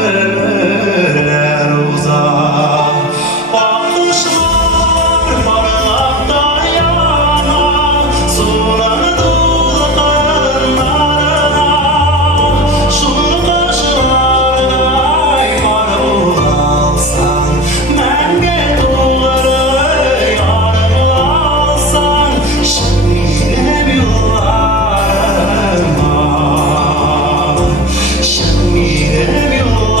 şehirler uzak. Bakışlar parlaktan yana, sulandı kanlarına. Şu kaşlarda yar bulalsan, menge tuğları yar bulalsan, şeminem yollarıma, şeminem yollarıma.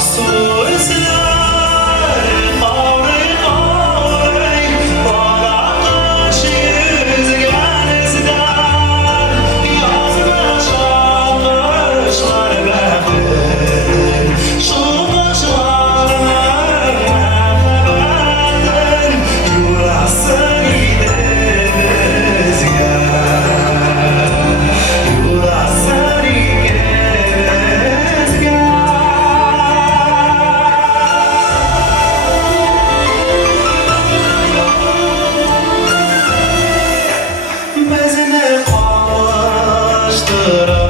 Su esler kavray kavray, bana karşı yüzgen izler. Yazmış akışlar bekler, şu kaşlarına mehtebedir, yurası gideriz gel, yurası gideriz gel. Bezini kavuşturur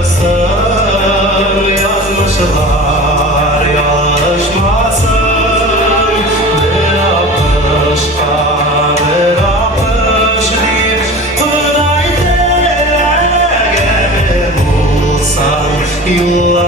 sır, yazmışlar yazışmasın. Bir akışta bir akış deyip Pınay dere gelir bulsan, yıllar